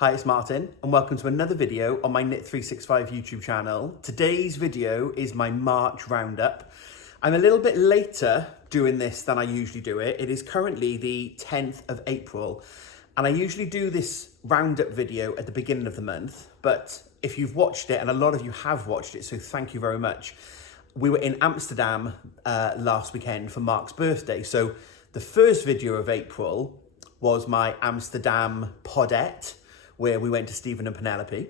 Hi, it's Martin and welcome to another video on my Knit365 YouTube channel. Today's video is my March roundup. I'm a little bit later doing this than I usually do it. It is currently the 10th of April and I usually do this roundup video at the beginning of the month, but if you've watched it, and a lot of you have watched it, so thank you very much. We were in Amsterdam last weekend for Mark's birthday. So the first video of April was my Amsterdam podette, where we went to Stephen and Penelope.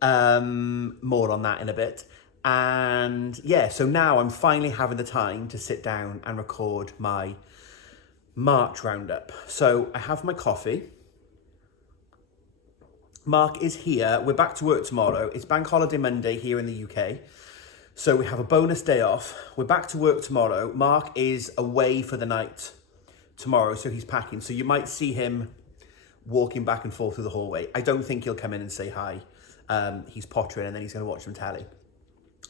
More on that in a bit. And yeah, so now I'm finally having the time to sit down and record my March roundup. So I have my coffee. Mark is here. We're back to work tomorrow. It's Bank Holiday Monday here in the UK. So we have a bonus day off. We're back to work tomorrow. Mark is away for the night tomorrow, so he's packing. So you might see him walking back and forth through the hallway. I don't think he'll come in and say hi. He's pottering and then he's going to watch some telly.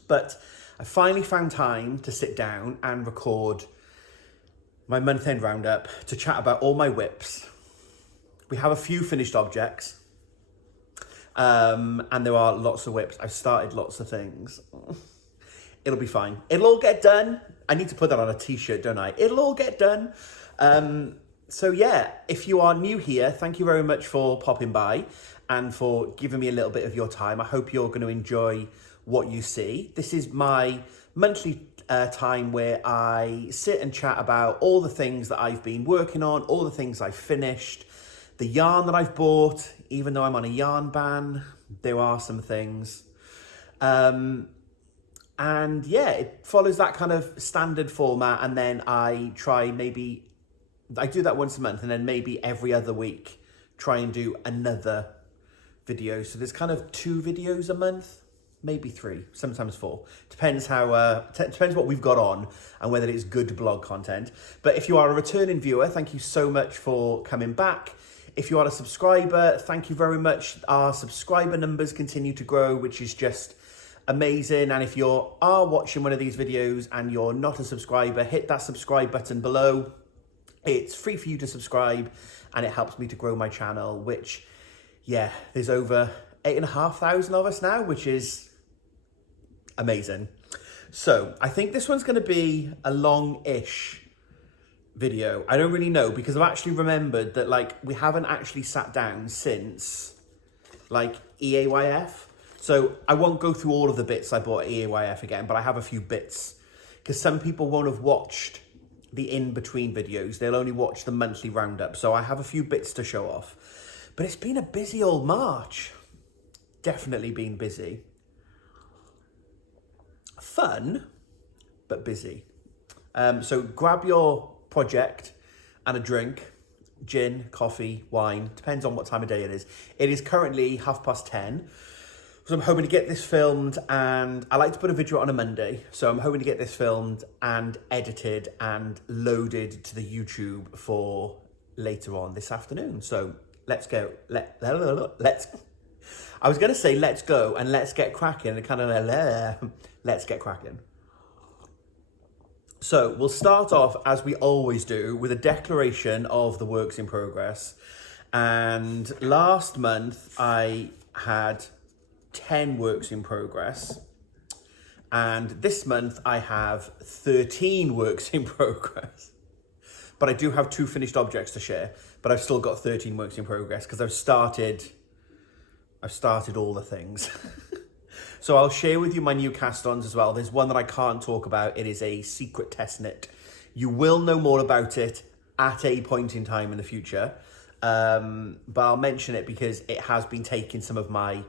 But I finally found time to sit down and record my month-end roundup to chat about all my whips. We have a few finished objects. And there are lots of whips. I've started lots of things. It'll be fine. It'll all get done. I need to put that on a t-shirt, don't I? It'll all get done. So yeah, if you are new here, thank you very much for popping by and for giving me a little bit of your time. I hope you're going to enjoy what you see. This is my monthly time where I sit and chat about all the things that I've been working on, all the things I've finished, the yarn that I've bought. Even though I'm on a yarn ban, there are some things. And yeah, it follows that kind of standard format. And then I do that once a month, and then maybe every other week try and do another video. So there's kind of 2 videos a month, maybe 3, sometimes 4. Depends depends what we've got on and whether it's good blog content. But if you are a returning viewer, thank you so much for coming back. If you are a subscriber, thank you very much. Our subscriber numbers continue to grow, which is just amazing. And if you are watching one of these videos and you're not a subscriber, hit that subscribe button below. It's free for you to subscribe and it helps me to grow my channel, which, yeah, there's over 8,500 of us now, which is amazing. So I think this one's going to be a long-ish video. I don't really know, because I've actually remembered that, like, we haven't actually sat down since, like, EAYF. So I won't go through all of the bits I bought at EAYF again, but I have a few bits, because some people won't have watched the in-between videos. They'll only watch the monthly roundup. So I have a few bits to show off. But it's been a busy old March. Definitely been busy. Fun, but busy. So grab your project and a drink. Gin, coffee, wine. Depends on what time of day it is. It is currently 10:30. So I'm hoping to get this filmed, and I like to put a video on a Monday. So I'm hoping to get this filmed and edited and loaded to the YouTube for later on this afternoon. So let's go. I was going to say let's go and let's get cracking. And kind of let's get cracking. So we'll start off, as we always do, with a declaration of the works in progress. And last month I had 10 works in progress, and this month I have 13 works in progress, but I do have 2 finished objects to share, but I've still got 13 works in progress because I've started all the things. So I'll share with you my new cast-ons as well. There's one that I can't talk about. It is a secret test knit. You will know more about it at a point in time in the future, but I'll mention it because it has been taking some of my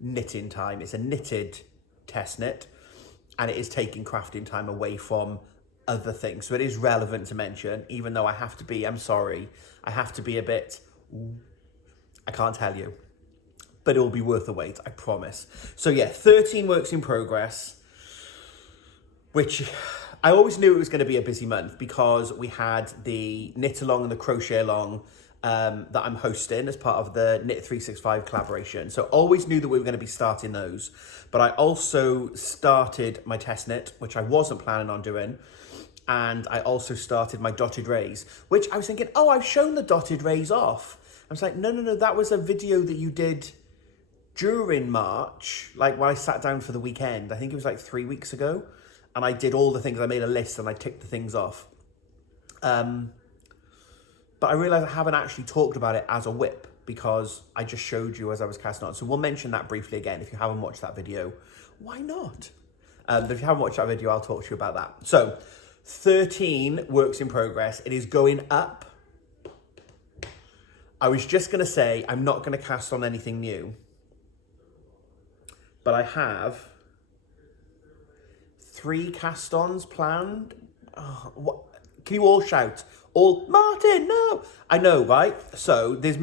knitting time. It's a knitted test knit, and it is taking crafting time away from other things. So it is relevant to mention, even though I have to be, I'm sorry, I have to be a bit, I can't tell you, but it will be worth the wait, I promise. So yeah, 13 works in progress, which I always knew it was going to be a busy month because we had the knit along and the crochet along that I'm hosting as part of the Knit365 collaboration. So always knew that we were going to be starting those. But I also started my test knit, which I wasn't planning on doing. And I also started my dotted rays, which I was thinking, oh, I've shown the dotted rays off. I was like, no, that was a video that you did during March, like when I sat down for the weekend. I think it was like 3 weeks ago. And I did all the things, I made a list and I ticked the things off. But I realized I haven't actually talked about it as a whip because I just showed you as I was casting on. So we'll mention that briefly again. If you haven't watched that video, why not? But if you haven't watched that video, I'll talk to you about that. So 13 works in progress. It is going up. I was just going to say, I'm not going to cast on anything new, but I have 3 cast-ons planned. Oh, what? Can you all shout? All, Martin, no! I know, right? So there's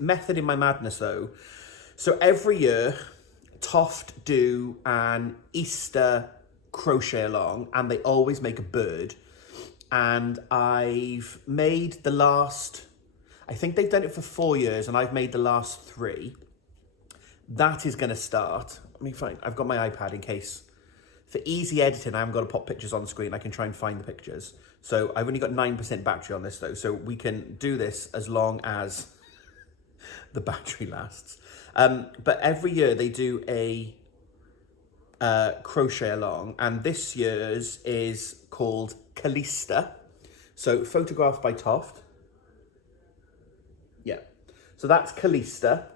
method in my madness though. So every year, Toft do an Easter crochet along and they always make a bird. And I've made the last, I think they've done it for 4 years and I've made the last 3. That is going to start. Let me find, I've got my iPad in case. For easy editing, I haven't got to pop pictures on the screen. I can try and find the pictures. So I've only got 9% battery on this though. So we can do this as long as the battery lasts. But every year they do a crochet along. And this year's is called Callista. So photographed by Toft. Yeah. So that's Callista.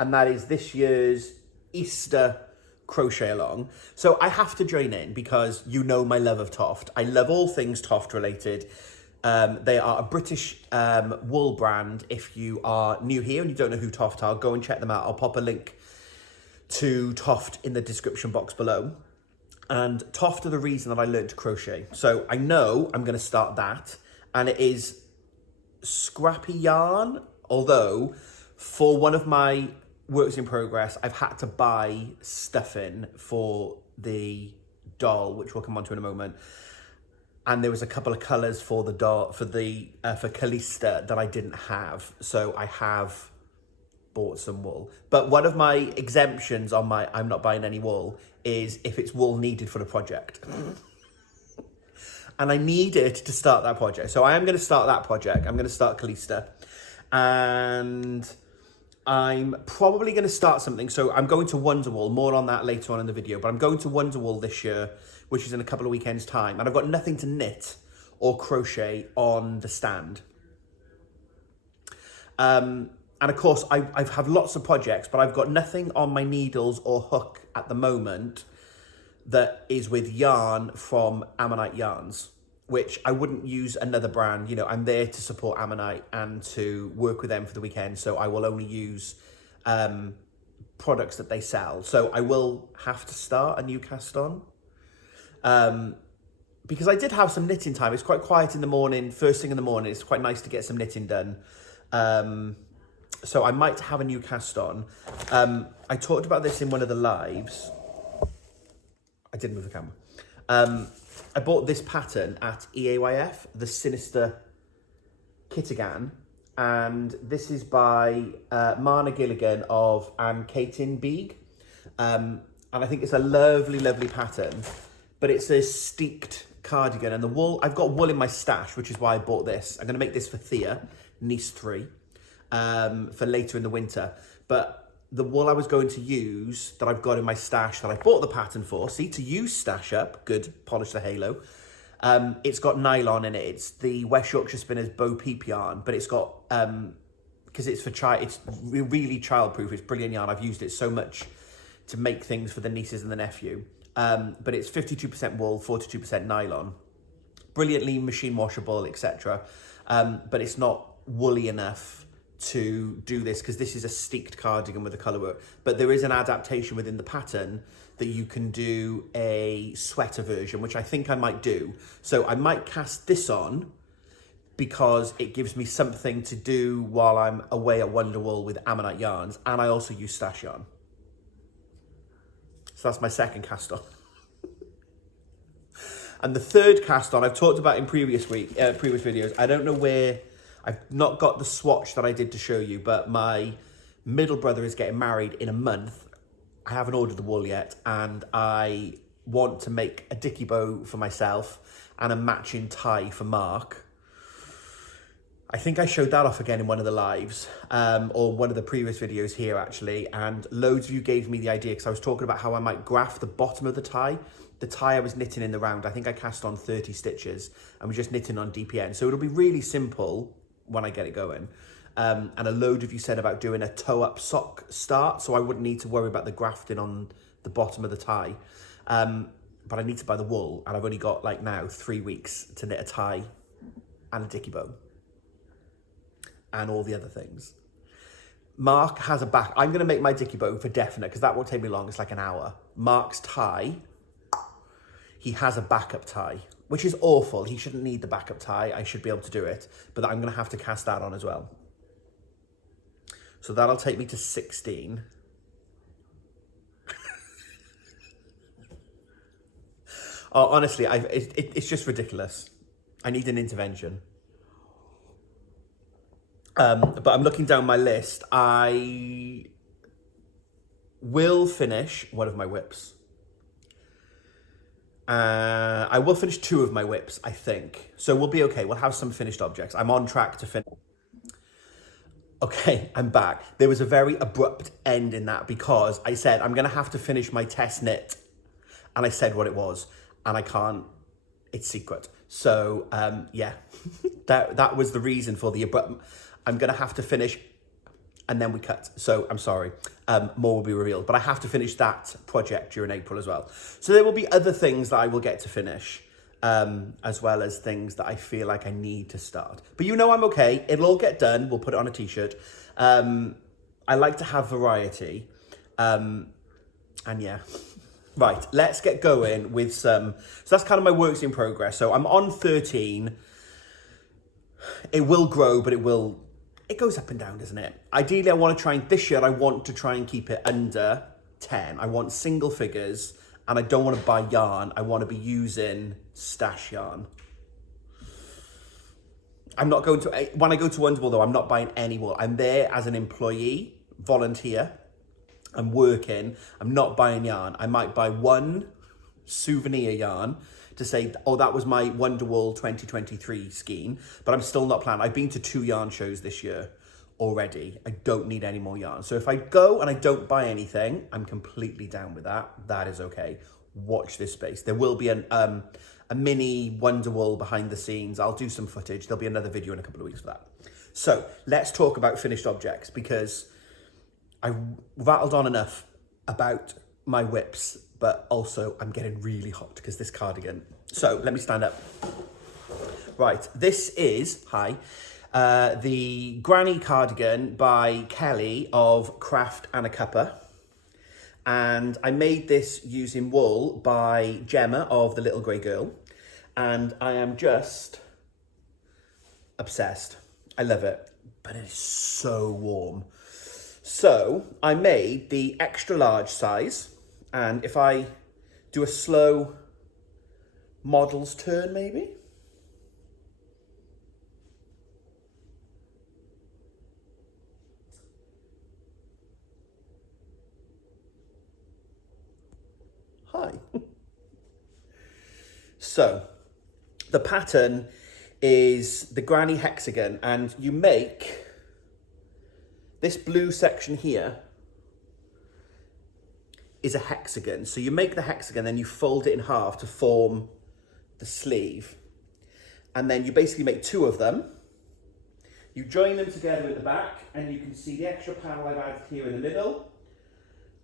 And that is this year's Easter crochet along. So I have to join in because you know my love of Toft. I love all things Toft related. They are a British wool brand. If you are new here and you don't know who Toft are, go and check them out. I'll pop a link to Toft in the description box below. And Toft are the reason that I learned to crochet. So I know I'm going to start that. And it is scrappy yarn. Although for one of my works in progress, I've had to buy stuffing for the doll, which we'll come on to in a moment. And there was a couple of colours for the doll, for Callista that I didn't have. So I have bought some wool. But one of my exemptions on my I'm not buying any wool is if it's wool needed for the project. And I needed to start that project. So I am going to start that project. I'm going to start Callista. And I'm probably going to start something. So I'm going to Wonderwool, more on that later on in the video, but I'm going to Wonderwool this year, which is in a couple of weekends time. And I've got nothing to knit or crochet on the stand. And of course I have lots of projects, but I've got nothing on my needles or hook at the moment that is with yarn from Ammonite Yarns, which I wouldn't use another brand. You know, I'm there to support Ammonite and to work with them for the weekend. So I will only use products that they sell. So I will have to start a new cast on. Because I did have some knitting time. It's quite quiet in the morning, first thing in the morning. It's quite nice to get some knitting done. So I might have a new cast on. I talked about this in one of the lives. I did move the camera. I bought this pattern at EAYF, the Sinister Cardigan, and this is by Marna Gilligan of Anne Caton Beag. And I think it's a lovely, lovely pattern, but it's a steeked cardigan, and the wool, I've got wool in my stash, which is why I bought this. I'm going to make this for Thea, niece 3, for later in the winter. But the wool I was going to use that I've got in my stash that I bought the pattern for, see, to use stash up, good, polish the halo. It's got nylon in it. It's the West Yorkshire Spinners Bo Peep yarn, but it's got, because it's for it's really childproof. It's brilliant yarn. I've used it so much to make things for the nieces and the nephew. But it's 52% wool, 42% nylon. Brilliantly machine washable, etc. But it's not woolly enough to do this because this is a steeked cardigan with a colour work. But there is an adaptation within the pattern that you can do a sweater version, which I think I might do. So I might cast this on because it gives me something to do while I'm away at Wonderwool with Ammonite Yarns, and I also use stash yarn. So that's my second cast on. And the third cast on I've talked about in previous videos. I don't know where, I've not got the swatch that I did to show you, but my middle brother is getting married in a month. I haven't ordered the wool yet, and I want to make a dicky bow for myself and a matching tie for Mark. I think I showed that off again in one of the lives, or one of the previous videos here actually, and loads of you gave me the idea because I was talking about how I might graft the bottom of the tie. The tie I was knitting in the round, I think I cast on 30 stitches and was just knitting on DPN. So it'll be really simple when I get it going. And a load of you said about doing a toe-up sock start, so I wouldn't need to worry about the grafting on the bottom of the tie. But I need to buy the wool, and I've only got like now 3 weeks to knit a tie and a dicky bow and all the other things. Mark has a back. I'm going to make my dicky bow for definite because that won't take me long. It's like an hour. Mark's tie, he has a backup tie, which is awful. He shouldn't need the backup tie. I should be able to do it, but I'm going to have to cast that on as well. So that'll take me to 16. Oh, honestly, it's just ridiculous. I need an intervention. But I'm looking down my list. I will finish one of my whips. I will finish 2 of my whips, I think. So we'll be okay. We'll have some finished objects. I'm on track to finish. Okay, I'm back. There was a very abrupt end in that because I said I'm going to have to finish my test knit. And I said what it was. And I can't. It's secret. So, yeah. that was the reason for the abrupt... I'm going to have to finish, and then we cut. So I'm sorry, more will be revealed, but I have to finish that project during April as well. So there will be other things that I will get to finish, as well as things that I feel like I need to start. But you know I'm okay. It'll all get done. We'll put it on a t-shirt. I like to have variety. And yeah. Right, let's get going with some... So that's kind of my works in progress. So I'm on 13. It will grow, but it goes up and down, doesn't it? Ideally, I want to try and, this year, I want to try and keep it under 10. I want single figures, and I don't want to buy yarn. I want to be using stash yarn. I'm not going to, when I go to Wonderwool though, I'm not buying any wool. I'm there as an employee, volunteer. I'm working, I'm not buying yarn. I might buy one souvenir yarn to say, oh, that was my Wonderwool 2023 scheme, but I'm still not planning. I've been to 2 yarn shows this year already. I don't need any more yarn. So if I go and I don't buy anything, I'm completely down with that. That is okay. Watch this space. There will be a mini Wonderwool behind the scenes. I'll do some footage. There'll be another video in a couple of weeks for that. So let's talk about finished objects because I rattled on enough about my whips, but also I'm getting really hot because this cardigan. So let me stand up. Right, this is, the Granny cardigan by Kelly of Craft and a Cuppa. And I made this using wool by Gemma of The Little Grey Girl. And I am just obsessed. I love it, but it is so warm. So I made the extra large size. And if I do a slow model's turn, maybe. Hi. So the pattern is the Granny Hexagon, and you make this blue section here is a hexagon. So you make the hexagon, then you fold it in half to form the sleeve. And then you basically make 2 of them. You join them together at the back, and you can see the extra panel I've added here in the middle.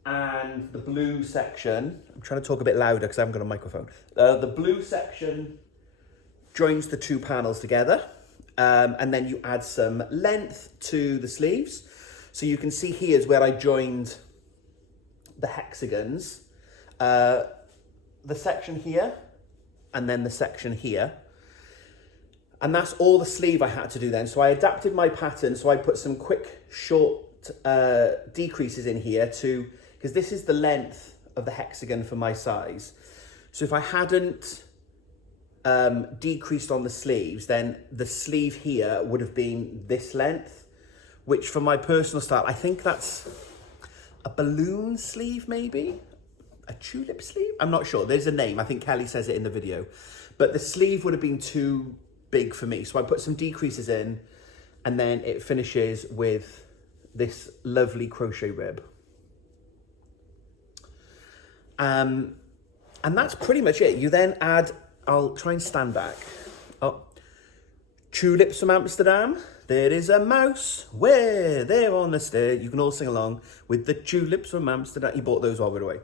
And the blue section, I'm trying to talk a bit louder because I haven't got a microphone. The blue section joins the 2 panels together. And then you add some length to the sleeves. So you can see here's where I joined the hexagons, the section here, and then the section here. And that's all the sleeve I had to do then. So I adapted my pattern. So I put some quick, short decreases in here because this is the length of the hexagon for my size. So if I hadn't decreased on the sleeves, then the sleeve here would have been this length, which for my personal style, I think that's a balloon sleeve, maybe? A tulip sleeve? I'm not sure. There's a name. I think Kelly says it in the video. But the sleeve would have been too big for me. So I put some decreases in And then it finishes with this lovely crochet rib. And that's pretty much it. You then add, I'll try and stand back. Oh, tulips from Amsterdam. There is a mouse where they're on the stair. You can all sing along with the tulips from Amsterdam. You bought those while we were away.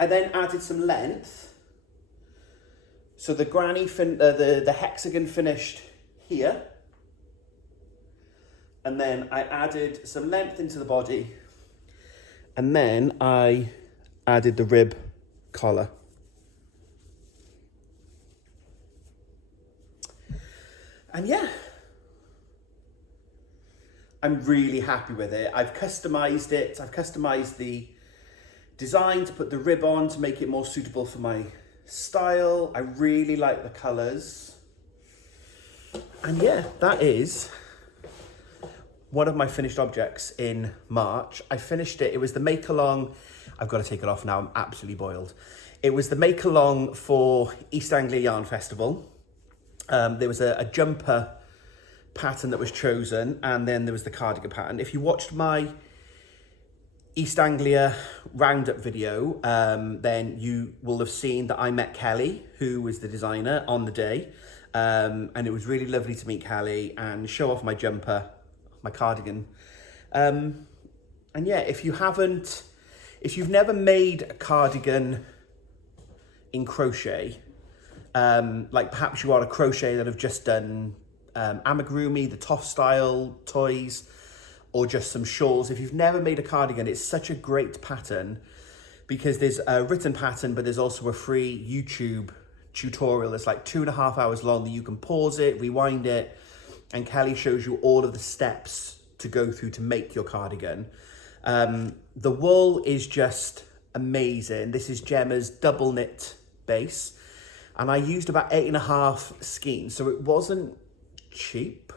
I then added some length. So the granny, the hexagon finished here. And then I added some length into the body. And then I added the rib collar. And yeah, I'm really happy with it. I've customized it. I've customized the design to put the rib on to make it more suitable for my style. I really like the colors. And yeah, that is one of my finished objects in March. I finished it. It was the make along. I've got to take it off now. I'm absolutely boiled. It was the make along for East Anglia Yarn Festival. There was a jumper pattern that was chosen, and then there was the cardigan pattern. If you watched my East Anglia roundup video, then you will have seen that I met Kelly, who was the designer, on the day. And it was really lovely to meet Kelly and show off my jumper, my cardigan. And yeah, if you've never made a cardigan in crochet, like perhaps you are a crochet that have just done amigurumi, the Toft style toys, or just some shawls. If you've never made a cardigan, it's such a great pattern because there's a written pattern, but there's also a free YouTube tutorial that's like 2.5 hours long that you can pause it, rewind it, and Kelly shows you all of the steps to go through to make your cardigan. The wool is just amazing. This is Gemma's double knit base, and I used about 8.5 skeins, so it wasn't cheap.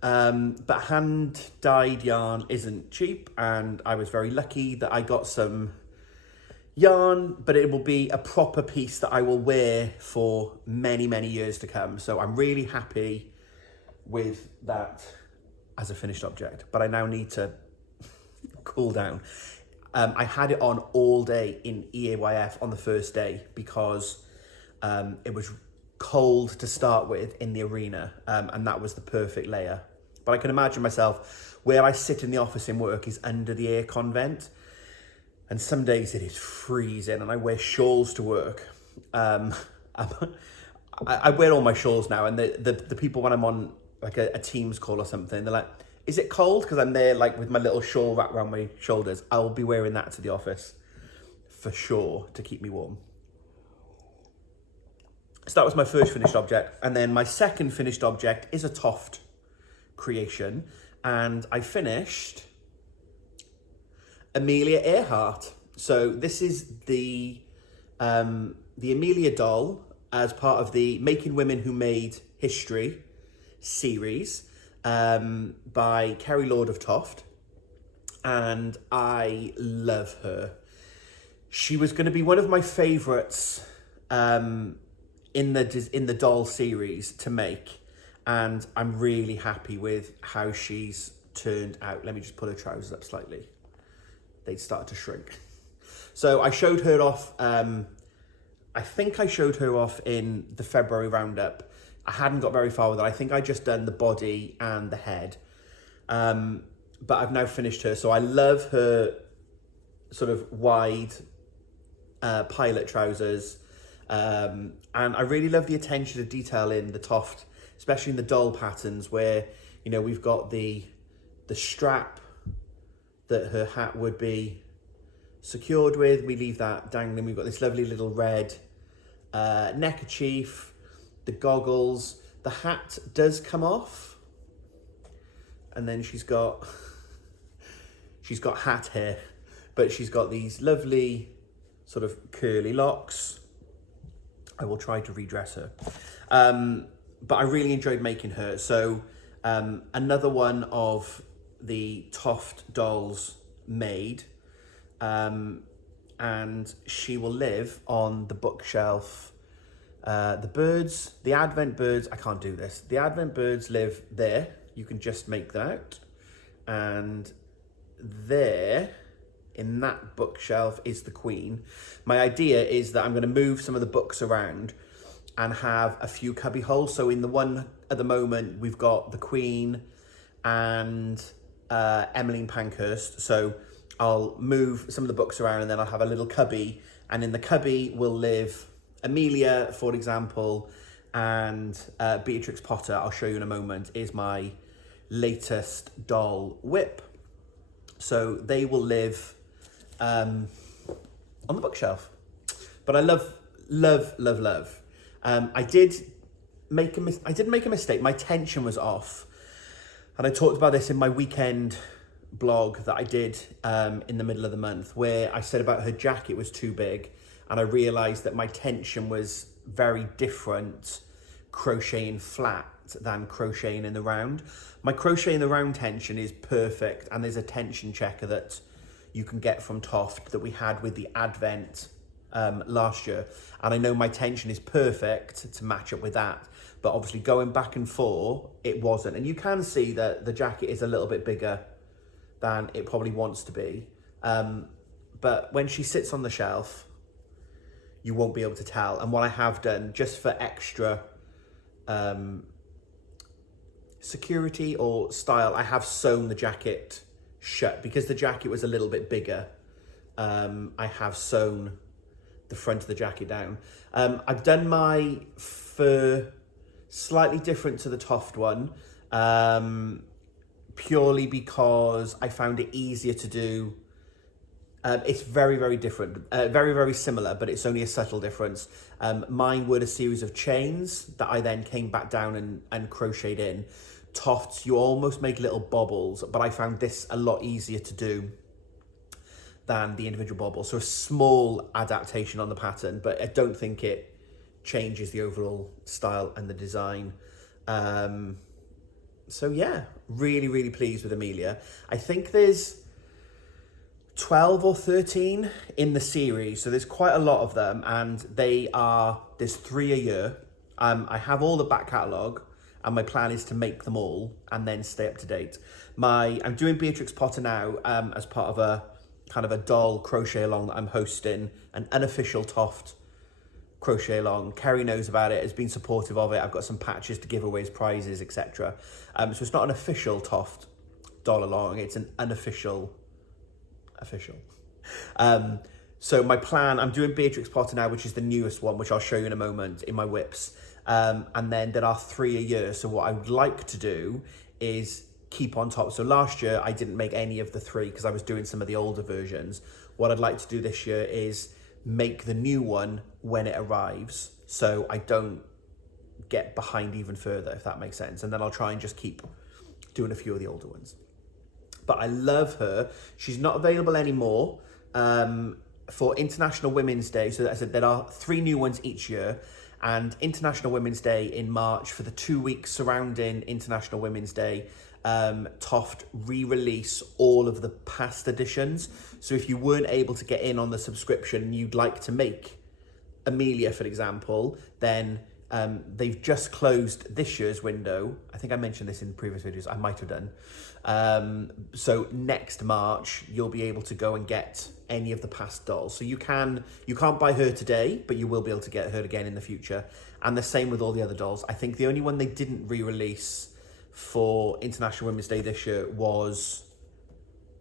But hand dyed yarn isn't cheap, and I was very lucky that I got some yarn, but it will be a proper piece that I will wear for many, many years to come. So I'm really happy with that as a finished object, but I now need to cool down. I had it on all day in EAYF on the first day because it was cold to start with in the arena, and that was the perfect layer. But I can imagine myself, where I sit in the office in work is under the aircon vent, and some days it is freezing and I wear shawls to work. I wear all my shawls now, and the people, when I'm on like a Teams call or something, they're like, is it cold? Because I'm there like with my little shawl wrapped around my shoulders. I'll be wearing that to the office for sure to keep me warm. So that was my first finished object. And then my second finished object is a Toft creation. And I finished Amelia Earhart. So this is the Amelia doll as part of the Making Women Who Made History series by Kerry Lord of Toft. And I love her. She was going to be one of my favourites in the doll series to make, and I'm really happy with how she's turned out. Let me just pull her trousers up slightly. They'd started to shrink. So I showed her off, I think I showed her off in the February roundup. I hadn't got very far with it. I think I just done the body and the head, but I've now finished her. So I love her sort of wide pilot trousers. And I really love the attention to detail in the Toft, especially in the doll patterns where, you know, we've got the strap that her hat would be secured with. We leave that dangling. We've got this lovely little red neckerchief, the goggles. The hat does come off, and then she's got hat hair, but she's got these lovely sort of curly locks. I will try to redress her. But I really enjoyed making her. So another one of the Toft dolls made. And she will live on the bookshelf The Advent birds, I can't do this. The Advent birds live there. You can just make that out. And there, in that bookshelf, is the Queen. My idea is that I'm going to move some of the books around and have a few cubby holes. So in the one at the moment, we've got the Queen and Emmeline Pankhurst. So I'll move some of the books around and then I'll have a little cubby. And in the cubby will live Amelia, for example, and Beatrix Potter, I'll show you in a moment, is my latest doll whip. So they will live on the bookshelf. But I love, love, love, love. I did make a mistake. My tension was off. And I talked about this in my weekend blog that I did in the middle of the month, where I said about her jacket was too big. And I realized that my tension was very different crocheting flat than crocheting in the round. My crochet in the round tension is perfect, and there's a tension checker that you can get from Toft that we had with the Advent last year. And I know my tension is perfect to match up with that. But obviously going back and forth, it wasn't. And you can see that the jacket is a little bit bigger than it probably wants to be. But when she sits on the shelf, you won't be able to tell. And what I have done, just for extra security or style, I have sewn the jacket shut. Because the jacket was a little bit bigger, I have sewn the front of the jacket down. I've done my fur slightly different to the Toft one, purely because I found it easier to do. It's very, very different, very, very similar, but it's only a subtle difference. Mine were a series of chains that I then came back down and crocheted in. Tofts, you almost make little bobbles, but I found this a lot easier to do than the individual bobbles. So a small adaptation on the pattern, but I don't think it changes the overall style and the design. So yeah, really, really pleased with Amelia. I think there's 12 or 13 in the series, so there's quite a lot of them, and there's 3 a year. I have all the back catalogue, and my plan is to make them all and then stay up to date. I'm doing Beatrix Potter now as part of a kind of a doll crochet along that I'm hosting, an unofficial Toft crochet along. Kerry knows about it, has been supportive of it. I've got some patches to give away as prizes, etc. So it's not an official Toft doll along, it's an unofficial official. So my plan, I'm doing Beatrix Potter now, which is the newest one, which I'll show you in a moment in my whips. And then there are 3 a year. So what I would like to do is keep on top. So last year I didn't make any of the 3 because I was doing some of the older versions. What I'd like to do this year is make the new one when it arrives, so I don't get behind even further, if that makes sense. And then I'll try and just keep doing a few of the older ones. But I love her. She's not available anymore for International Women's Day. So as I said, there are 3 new ones each year. And International Women's Day in March, for the 2 weeks surrounding International Women's Day, Toft re-release all of the past editions. So if you weren't able to get in on the subscription and you'd like to make Amelia, for example, then they've just closed this year's window. I think I mentioned this in previous videos. I might have done. So next March, you'll be able to go and get any of the past dolls. So you can't buy her today, but you will be able to get her again in the future. And the same with all the other dolls. I think the only one they didn't re-release for International Women's Day this year was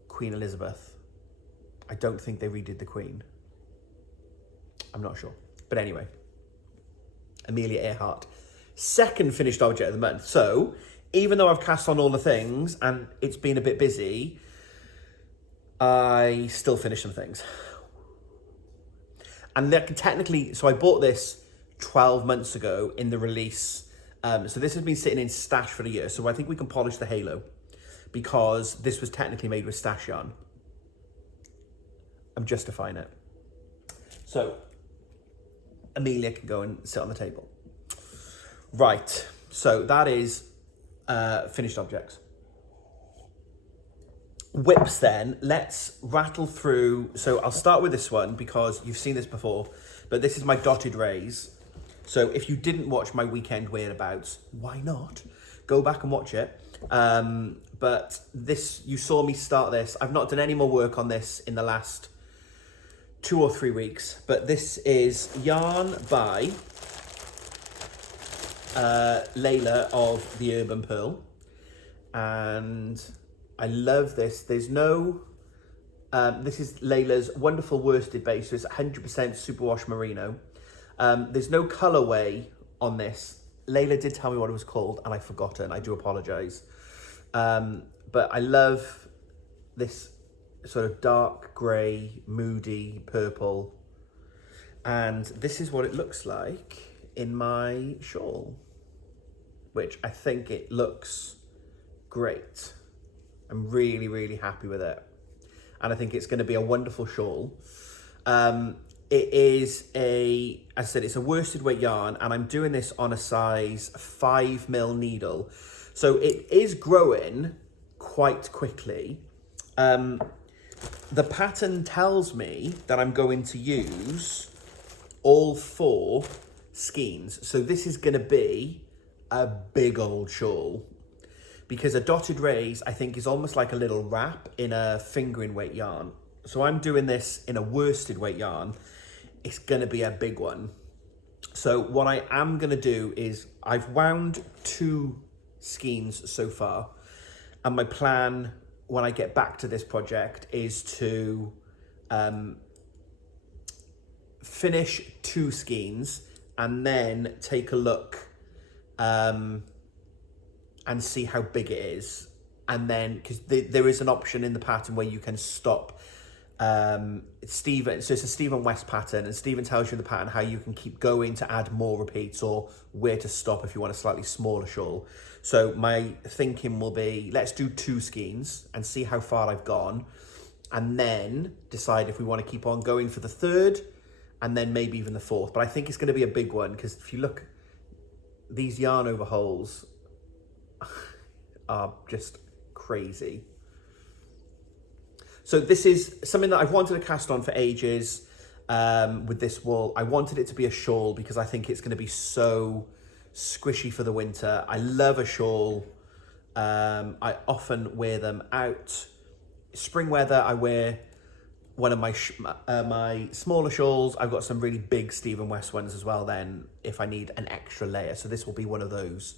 Queen Elizabeth. I don't think they redid the Queen. I'm not sure. But anyway, Amelia Earhart. Second finished object of the month. So even though I've cast on all the things and it's been a bit busy, I still finished some things. And technically, so I bought this 12 months ago in the release. So this has been sitting in stash for a year. So I think we can polish the halo because this was technically made with stash yarn. I'm justifying it. So Amelia can go and sit on the table. Right, so that is finished objects. Whips then, let's rattle through. So I'll start with this one because you've seen this before, but this is my dotted rays. So if you didn't watch my weekend whereabouts, why not? Go back and watch it. But this, you saw me start this. I've not done any more work on this in the last 2 or 3 weeks, but this is yarn by Layla of the Urban Pearl, and I love this. There's no, this is Layla's wonderful worsted base, so it's 100% superwash merino. There's no colorway on this. Layla did tell me what it was called, and I've forgotten. I do apologize. But I love this sort of dark grey, moody purple. And this is what it looks like in my shawl, which I think it looks great. I'm really, really happy with it. And I think it's going to be a wonderful shawl. It is as I said, it's a worsted weight yarn, and I'm doing this on a size 5mm needle. So it is growing quite quickly. The pattern tells me that I'm going to use all 4 skeins. So this is going to be a big old shawl, because a dotted raise, I think, is almost like a little wrap in a fingering weight yarn. So I'm doing this in a worsted weight yarn. It's going to be a big one. So what I am going to do is I've wound 2 skeins so far, and my plan when I get back to this project is to finish 2 skeins and then take a look and see how big it is. And then, because there is an option in the pattern where you can stop. Stephen, so it's a Stephen West pattern, and Stephen tells you in the pattern how you can keep going to add more repeats, or where to stop if you want a slightly smaller shawl. So my thinking will be, let's do 2 skeins and see how far I've gone, and then decide if we want to keep on going for the 3rd, and then maybe even the 4th. But I think it's going to be a big one, because if you look, these yarn over holes are just crazy. So this is something that I've wanted to cast on for ages with this wool. I wanted it to be a shawl because I think it's going to be so squishy for the winter. I love a shawl. I often wear them out. Spring weather, I wear one of my my smaller shawls. I've got some really big Stephen West ones as well then, if I need an extra layer. So this will be one of those.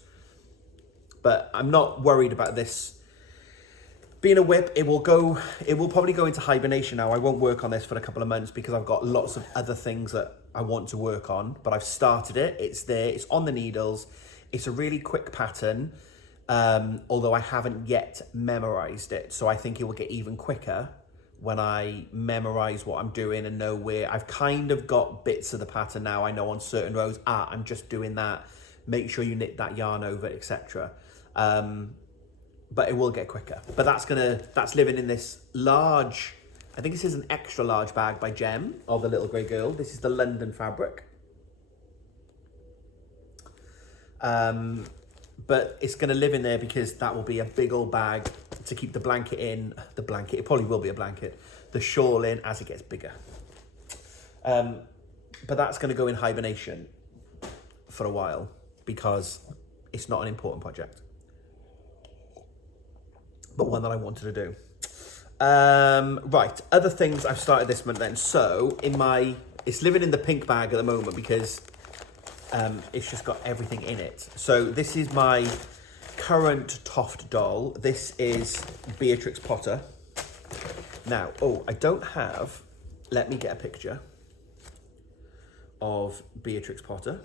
But I'm not worried about this being a whip. It will probably go into hibernation now. I won't work on this for a couple of months because I've got lots of other things that I want to work on, but I've started it. It's there, it's on the needles. It's a really quick pattern, although I haven't yet memorized it. So I think it will get even quicker when I memorize what I'm doing and know where. I've kind of got bits of the pattern now. I know on certain rows, I'm just doing that. Make sure you knit that yarn over, etc. But it will get quicker. But that's living in this large, I think this is an extra large bag by Gem of the Little Grey Girl. This is the London fabric. But it's going to live in there because that will be a big old bag to keep the blanket in. The blanket, it probably will be a blanket. The shawl in as it gets bigger. But that's going to go in hibernation for a while because it's not an important project, but one that I wanted to do. Right, other things I've started this month then. So it's living in the pink bag at the moment because it's just got everything in it. So this is my current Toft doll. This is Beatrix Potter. Now, I don't have, let me get a picture of Beatrix Potter.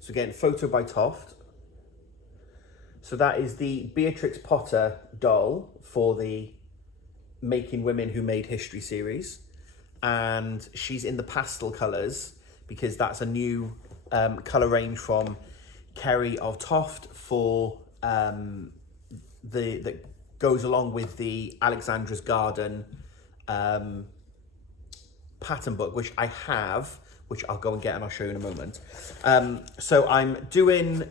So again, photo by Toft. So that is the Beatrix Potter doll for the Making Women Who Made History series. And she's in the pastel colours because that's a new colour range from Kerry of Toft for that goes along with the Alexandra's Garden pattern book, which I have, which I'll go and get and I'll show you in a moment. So I'm doing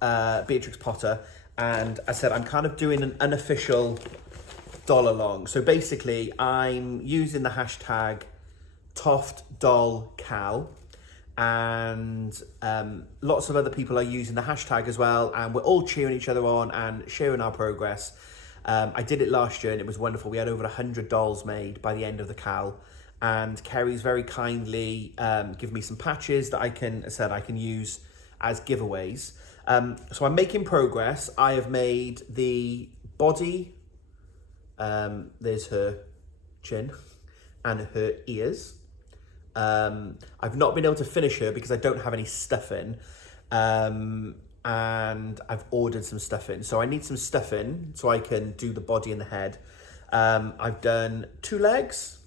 Beatrix Potter, and as I said, I'm kind of doing an unofficial doll along. So basically I'm using the hashtag Toft Doll Cal, and lots of other people are using the hashtag as well, and we're all cheering each other on and sharing our progress. I did it last year and it was wonderful. We had over 100 dolls made by the end of the Cal, and Kerry's very kindly given me some patches that I can use as giveaways. So I'm making progress. I have made the body, there's her chin and her ears. I've not been able to finish her because I don't have any stuffing, and I've ordered some stuffing. So I need some stuffing so I can do the body and the head. I've done 2 legs,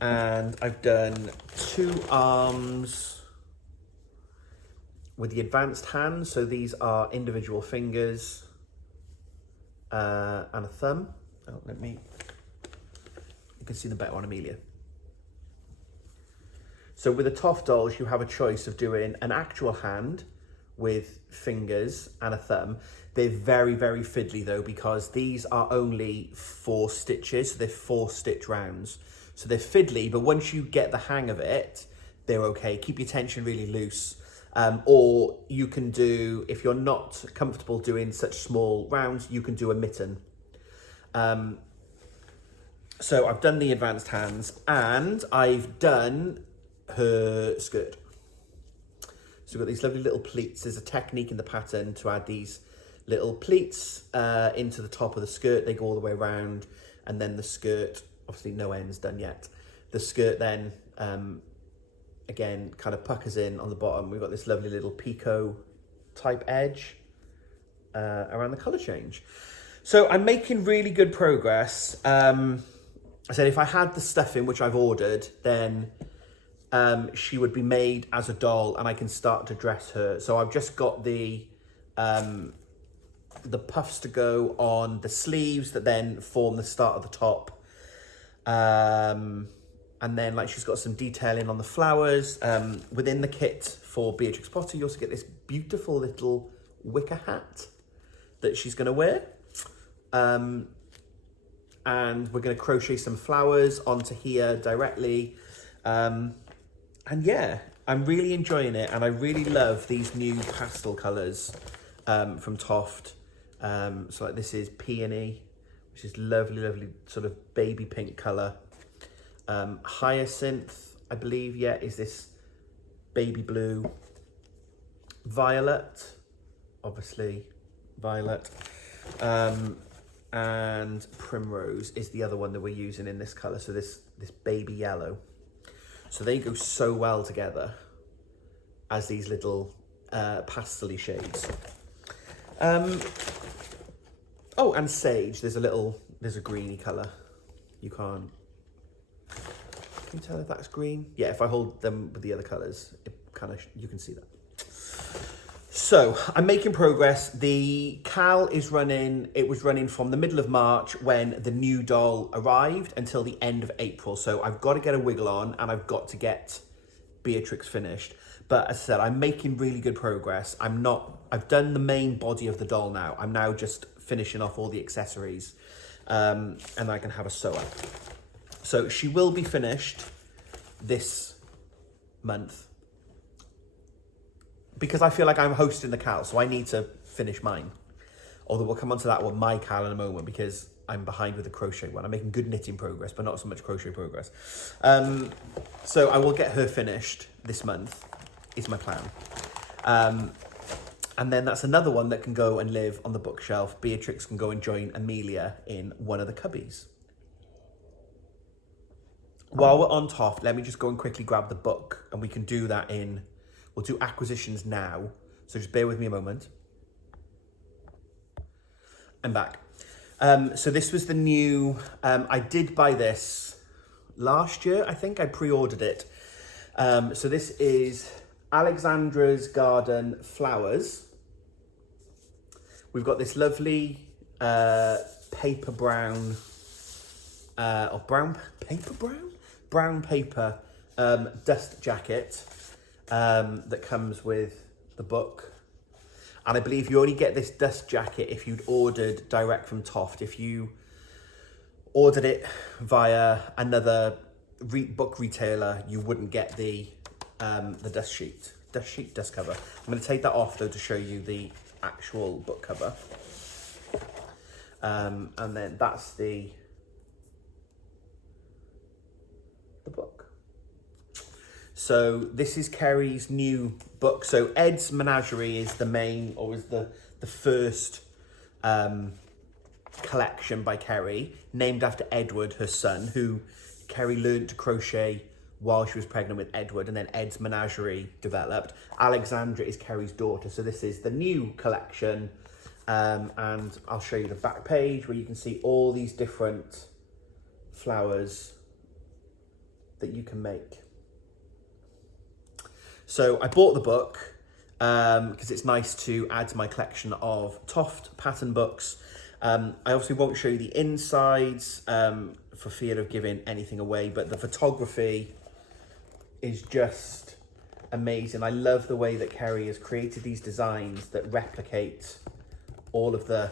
and I've done 2 arms with the advanced hands. So these are individual fingers and a thumb. Oh, you can see them better on Amelia. So with the Toft dolls, you have a choice of doing an actual hand with fingers and a thumb. They're very, very fiddly though, because these are only 4 stitches. So they're 4 stitch rounds. So they're fiddly, but once you get the hang of it, they're okay. Keep your tension really loose. Or you can do, if you're not comfortable doing such small rounds, you can do a mitten. So I've done the advanced hands and I've done her skirt. So we've got these lovely little pleats. There's a technique in the pattern to add these little pleats into the top of the skirt. They go all the way around, and then the skirt, obviously no ends done yet. The skirt then, again, kind of puckers in on the bottom. We've got this lovely little picot type edge around the colour change. So I'm making really good progress. I said if I had the stuffing, which I've ordered, then she would be made as a doll and I can start to dress her. So I've just got the puffs to go on the sleeves that then form the start of the top. And then like she's got some detailing on the flowers. Within the kit for Beatrix Potter, you also get this beautiful little wicker hat that she's going to wear. And we're going to crochet some flowers onto here directly. And yeah, I'm really enjoying it, and I really love these new pastel colours from Toft. So like this is Peony, which is lovely, lovely sort of baby pink colour. Hyacinth, I believe, yeah, is this baby blue. Violet, obviously violet. And Primrose is the other one that we're using in this colour. So this baby yellow. So they go so well together as these little pastel-y shades. Oh, and Sage. There's a greeny colour. Can you tell if that's green? Yeah, if I hold them with the other colours, you can see that. So I'm making progress. The Cal is running. It was running from the middle of March when the new doll arrived until the end of April. So I've got to get a wiggle on and I've got to get Beatrix finished. But as I said, I'm making really good progress. I've done the main body of the doll now. I'm now just finishing off all the accessories, and I can have a sew up. So she will be finished this month, because I feel like I'm hosting the Cal, so I need to finish mine. Although we'll come on to that one, my Cal, in a moment, because I'm behind with the crochet one. I'm making good knitting progress, but not so much crochet progress. So I will get her finished this month, is my plan. And then that's another one that can go and live on the bookshelf. Beatrix can go and join Amelia in one of the cubbies. While we're on Toft, let me just go and quickly grab the book, and we can do that we'll do acquisitions now. So just bear with me a moment. I'm back. So this was the new, I did buy this last year, I think. I pre-ordered it. So this is Alexandra's Garden Flowers. We've got this lovely paper brown, brown paper dust jacket that comes with the book. And I believe you only get this dust jacket if you'd ordered direct from Toft. If you ordered it via another book retailer, you wouldn't get the dust cover. I'm going to take that off though to show you the actual book cover. And then that's the book. So this is Kerry's new book. So Ed's Menagerie is the main, or is the first collection by Kerry, named after Edward, her son, who Kerry learned to crochet while she was pregnant with Edward, and then Ed's Menagerie developed. Alexandra is Kerry's daughter, so this is the new collection. And I'll show you the back page where you can see all these different flowers that you can make. So I bought the book because it's nice to add to my collection of Toft pattern books. I obviously won't show you the insides for fear of giving anything away, but the photography is just amazing. I love the way that Kerry has created these designs that replicate all of the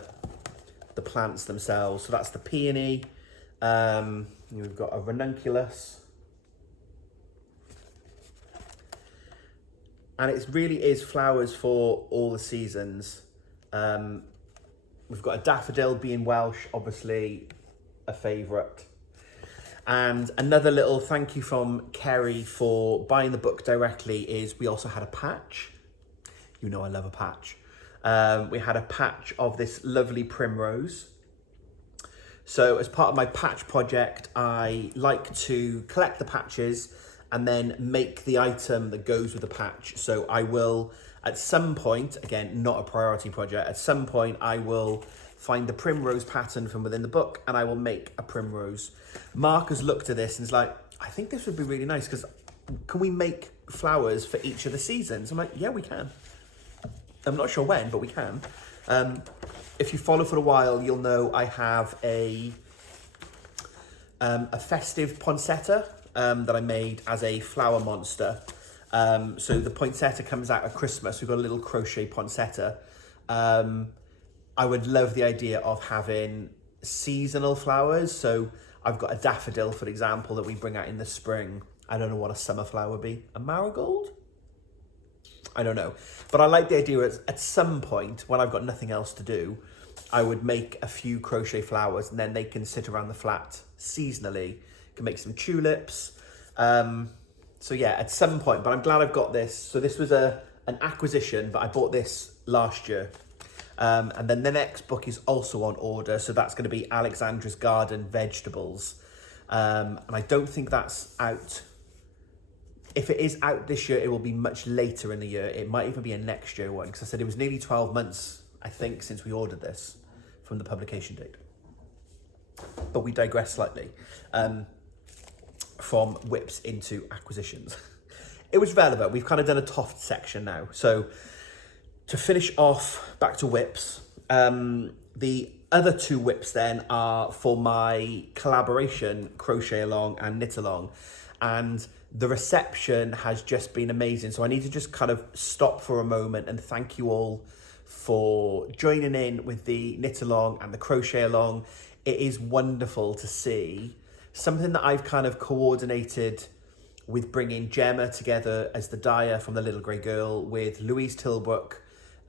plants themselves. So that's the peony. We've got a ranunculus. And it really is flowers for all the seasons. We've got a daffodil, being Welsh, obviously a favourite. And another little thank you from Kerry for buying the book directly is we also had a patch. You know I love a patch. We had a patch of this lovely primrose. So as part of my patch project, I like to collect the patches and then make the item that goes with the patch. So I will, at some point, again, not a priority project, at some point I will find the primrose pattern from within the book and I will make a primrose. Mark has looked at this and is like, I think this would be really nice because can we make flowers for each of the seasons? I'm like, yeah, we can. I'm not sure when, but we can. If you follow for a while, you'll know I have a festive poinsettia that I made as a flower monster. So the poinsettia comes out at Christmas. We've got a little crochet poinsettia. I would love the idea of having seasonal flowers. So I've got a daffodil, for example, that we bring out in the spring. I don't know what a summer flower would be. A marigold? I don't know. But I like the idea at some point when I've got nothing else to do, I would make a few crochet flowers and then they can sit around the flat seasonally. Can make some tulips. So yeah, at some point, but I'm glad I've got this. So this was an acquisition, but I bought this last year. And then the next book is also on order. So that's going to be Alexandra's Garden Vegetables. And I don't think that's out. If it is out this year, it will be much later in the year. It might even be a next year one, because I said it was nearly 12 months, I think, since we ordered this from the publication date. But we digress slightly. From whips into acquisitions. It was relevant. We've kind of done a Toft section now. So to finish off, back to whips. The other two whips then are for my collaboration, Crochet Along and Knit Along. And the reception has just been amazing. So I need to just kind of stop for a moment and thank you all for joining in with the Knit Along and the Crochet Along. It is wonderful to see something that I've kind of coordinated with bringing Gemma together as the dyer from The Little Grey Girl, with Louise Tilbrook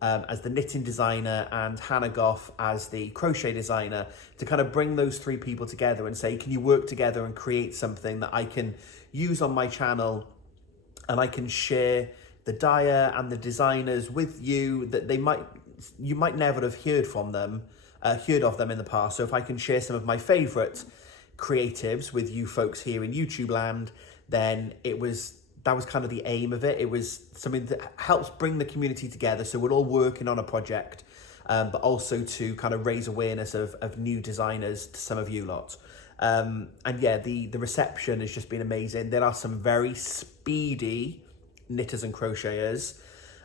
as the knitting designer and Hannah Goff as the crochet designer, to kind of bring those three people together and say, can you work together and create something that I can use on my channel and I can share the dyer and the designers with you that you might never have heard of them in the past. So if I can share some of my favorite creatives with you folks here in YouTube land, then that was kind of the aim of it. It was something that helps bring the community together, so we're all working on a project, but also to kind of raise awareness of new designers to some of you lot. And yeah, the reception has just been amazing. There are some very speedy knitters and crocheters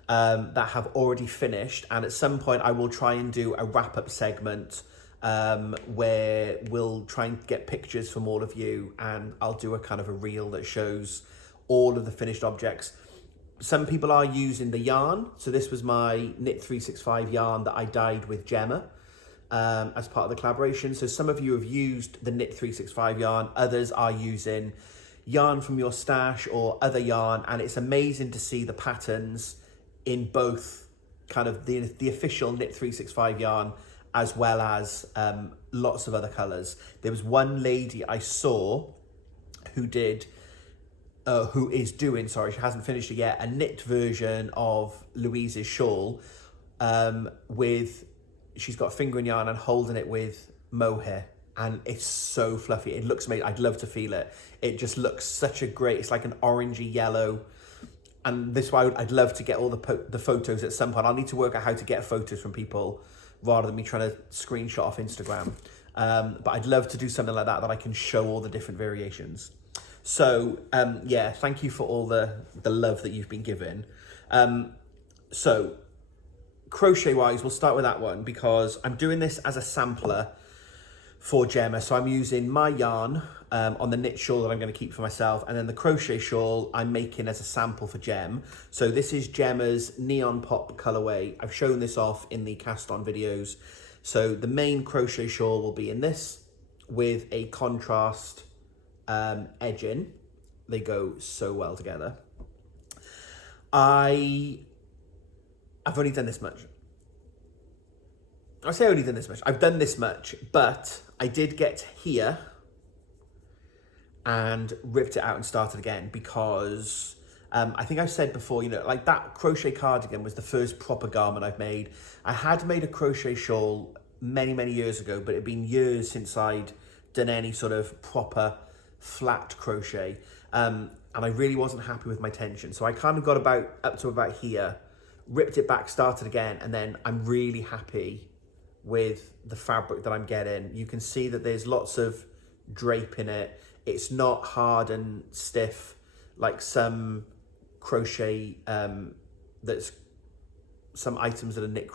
that have already finished, and at some point I will try and do a wrap-up segment where we'll try and get pictures from all of you, and I'll do a kind of a reel that shows all of the finished objects. some people are using the yarn. So this was my Knit365 yarn that I dyed with Gemma as part of the collaboration. So some of you have used the Knit365 yarn, others are using yarn from your stash or other yarn, and it's amazing to see the patterns in both kind of the official Knit365 yarn as well as lots of other colours. There was one lady I saw who is doing, sorry, she hasn't finished it yet, a knit version of Louise's shawl she's got fingering yarn and holding it with mohair, and it's so fluffy. It looks amazing. I'd love to feel it. It just looks such a great, it's like an orangey yellow. And this is why I'd love to get all the photos at some point. I'll need to work out how to get photos from people rather than me trying to screenshot off Instagram. But I'd love to do something like that I can show all the different variations. So yeah, thank you for all the love that you've been given. So crochet wise, we'll start with that one because I'm doing this as a sampler for Gemma. So I'm using my yarn on the knit shawl that I'm going to keep for myself, and then the crochet shawl I'm making as a sample for Gem. So this is Gemma's Neon Pop colorway. I've shown this off in the cast on videos. So the main crochet shawl will be in this with a contrast edging. They go so well together. I've only done this much. I say only done this much. I've done this much, but I did get here and ripped it out and started again because I think I've said before, you know, like that crochet cardigan was the first proper garment I've made. I had made a crochet shawl many, many years ago, but it'd been years since I'd done any sort of proper flat crochet. And I really wasn't happy with my tension. So I kind of got up to about here, ripped it back, started again, and then I'm really happy with the fabric that I'm getting. You can see that there's lots of drape in it. It's not hard and stiff like some crochet, that's some items that are knit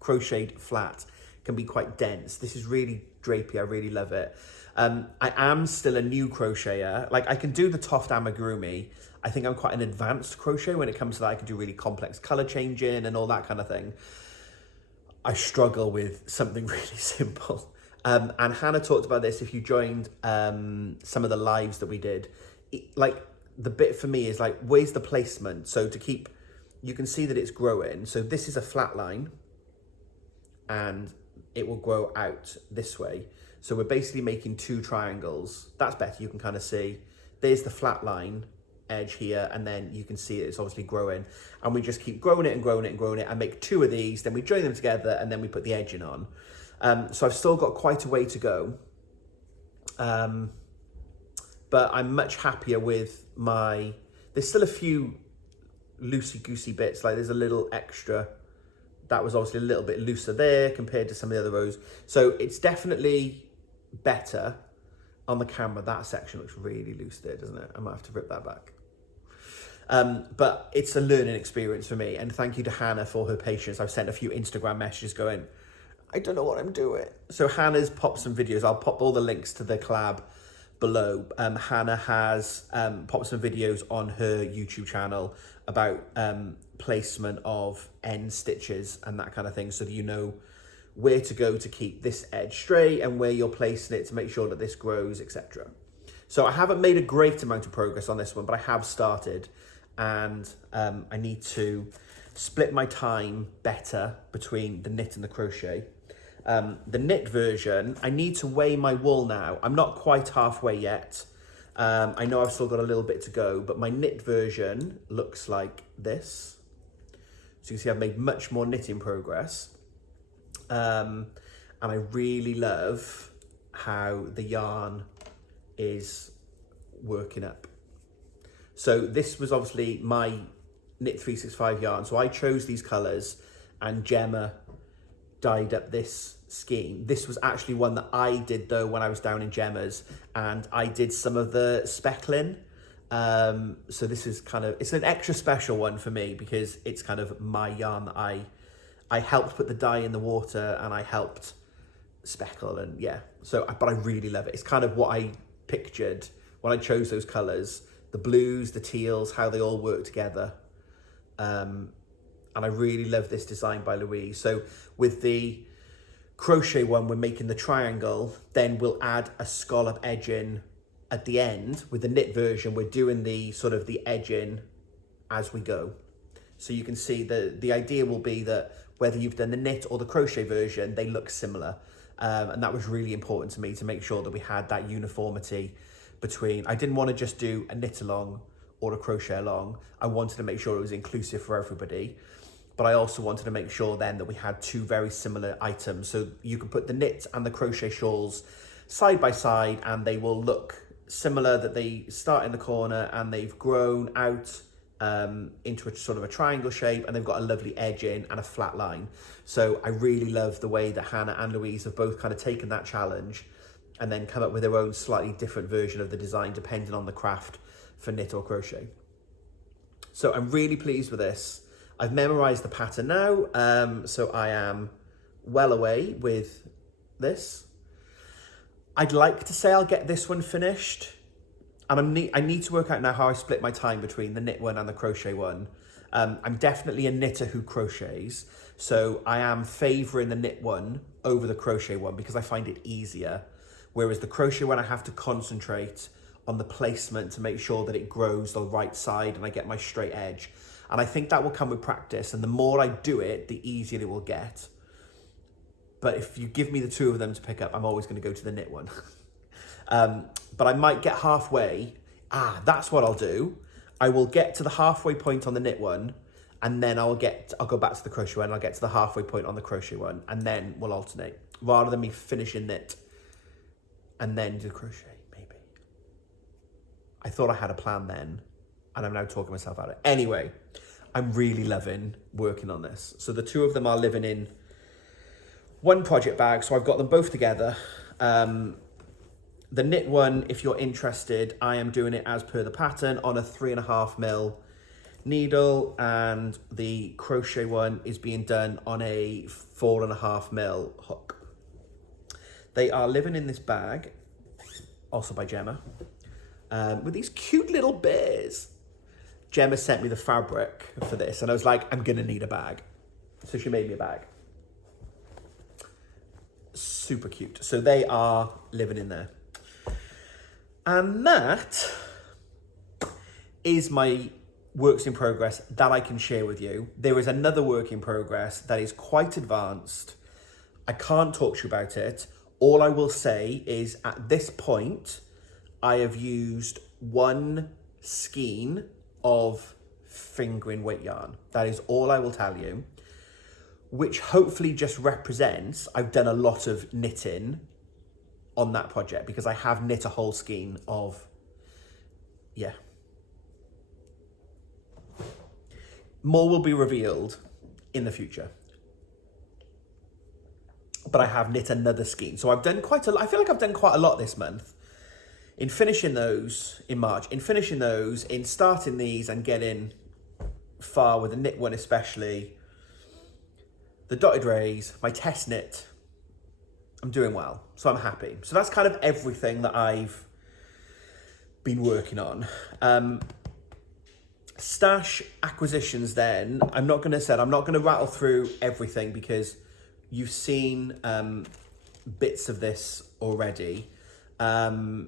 crocheted flat can be quite dense. This is really drapey. I really love it. I am still a new crocheter. Like I can do the Toft amigurumi. I think I'm quite an advanced crochet when it comes to that. I can do really complex color changing and all that kind of thing. I struggle with something really simple. And Hannah talked about this if you joined some of the lives that we did. Like the bit for me is like, where's the placement? So to keep, you can see that it's growing. So this is a flat line and it will grow out this way. So we're basically making two triangles. That's better, you can kind of see. There's the flat line edge here, and then you can see it's obviously growing. And we just keep growing it and growing it and growing it and make two of these, then we join them together and then we put the edging on. So I've still got quite a way to go. But I'm much happier with there's still a few loosey-goosey bits, like there's a little extra. That was obviously a little bit looser there compared to some of the other rows. So it's definitely better on the camera. That section looks really loose there, doesn't it? I might have to rip that back. But it's a learning experience for me. And thank you to Hannah for her patience. I've sent a few Instagram messages going, I don't know what I'm doing. So Hannah's popped some videos. I'll pop all the links to the collab below. Hannah has popped some videos on her YouTube channel about placement of end stitches and that kind of thing, so that you know where to go to keep this edge straight and where you're placing it to make sure that this grows, etc. So I haven't made a great amount of progress on this one, but I have started, and I need to split my time better between the knit and the crochet. The knit version, I need to weigh my wool now. I'm not quite halfway yet. I know I've still got a little bit to go, but my knit version looks like this. So you can see I've made much more knitting progress. And I really love how the yarn is working up. So this was obviously my Knit365 yarn. So I chose these colours and Gemma dyed up this scheme. This was actually one that I did though when I was down in Gemma's, and I did some of the speckling. So this is kind of, it's an extra special one for me because it's kind of my yarn that I helped put the dye in the water and I helped speckle, and yeah. So, but I really love it. It's kind of what I pictured when I chose those colours. the blues, the teals, how they all work together. And I really love this design by Louise. So with the crochet one, we're making the triangle, then we'll add a scallop edging at the end. With the knit version, we're doing the sort of the edging as we go. So you can see the idea will be that whether you've done the knit or the crochet version, they look similar. And that was really important to me, to make sure that we had that uniformity between, I didn't want to just do a knit along or a crochet along. I wanted to make sure it was inclusive for everybody. But I also wanted to make sure then that we had two very similar items. So you can put the knit and the crochet shawls side by side and they will look similar, that they start in the corner and they've grown out into a sort of a triangle shape, and they've got a lovely edge in and a flat line. So I really love the way that Hannah and Louise have both kind of taken that challenge and then come up with their own slightly different version of the design depending on the craft for knit or crochet. So I'm really pleased with this. I've memorized the pattern now, so I am well away with this. I'd like to say I'll get this one finished, and I need to work out now how I split my time between the knit one and the crochet one. I'm definitely a knitter who crochets, so I am favouring the knit one over the crochet one because I find it easier, whereas the crochet one I have to concentrate on the placement to make sure that it grows the right side and I get my straight edge. And I think that will come with practice, and the more I do it, the easier it will get. But if you give me the two of them to pick up, I'm always going to go to the knit one. But I might get halfway. That's what I'll do. I will get to the halfway point on the knit one, and then I'll go back to the crochet one, and I'll get to the halfway point on the crochet one, and then we'll alternate, rather than me finishing knit and then do crochet, maybe. I thought I had a plan then, and I'm now talking myself out of it. Anyway, I'm really loving working on this. So the two of them are living in one project bag, so I've got them both together. The knit one, if you're interested, I am doing it as per the pattern on a 3.5mm needle, and the crochet one is being done on a 4.5mm hook. They are living in this bag, also by Gemma, with these cute little bears. Gemma sent me the fabric for this, and I was like, I'm gonna need a bag. So she made me a bag. Super cute. So they are living in there. And that is my works in progress that I can share with you. There is another work in progress that is quite advanced. I can't talk to you about it. All I will say is at this point, I have used one skein of fingering weight yarn. That is all I will tell you, which hopefully just represents I've done a lot of knitting on that project, because I have knit a whole skein of, yeah. More will be revealed in the future. But I have knit another skein. So I've done quite a lot. I feel like I've done quite a lot this month. In finishing those in March, in finishing those, in starting these and getting far with the knit one especially, the dotted rays, my test knit, I'm doing well, so I'm happy. So that's kind of everything that I've been working on. Stash acquisitions then, I'm not gonna rattle through everything because you've seen bits of this already. I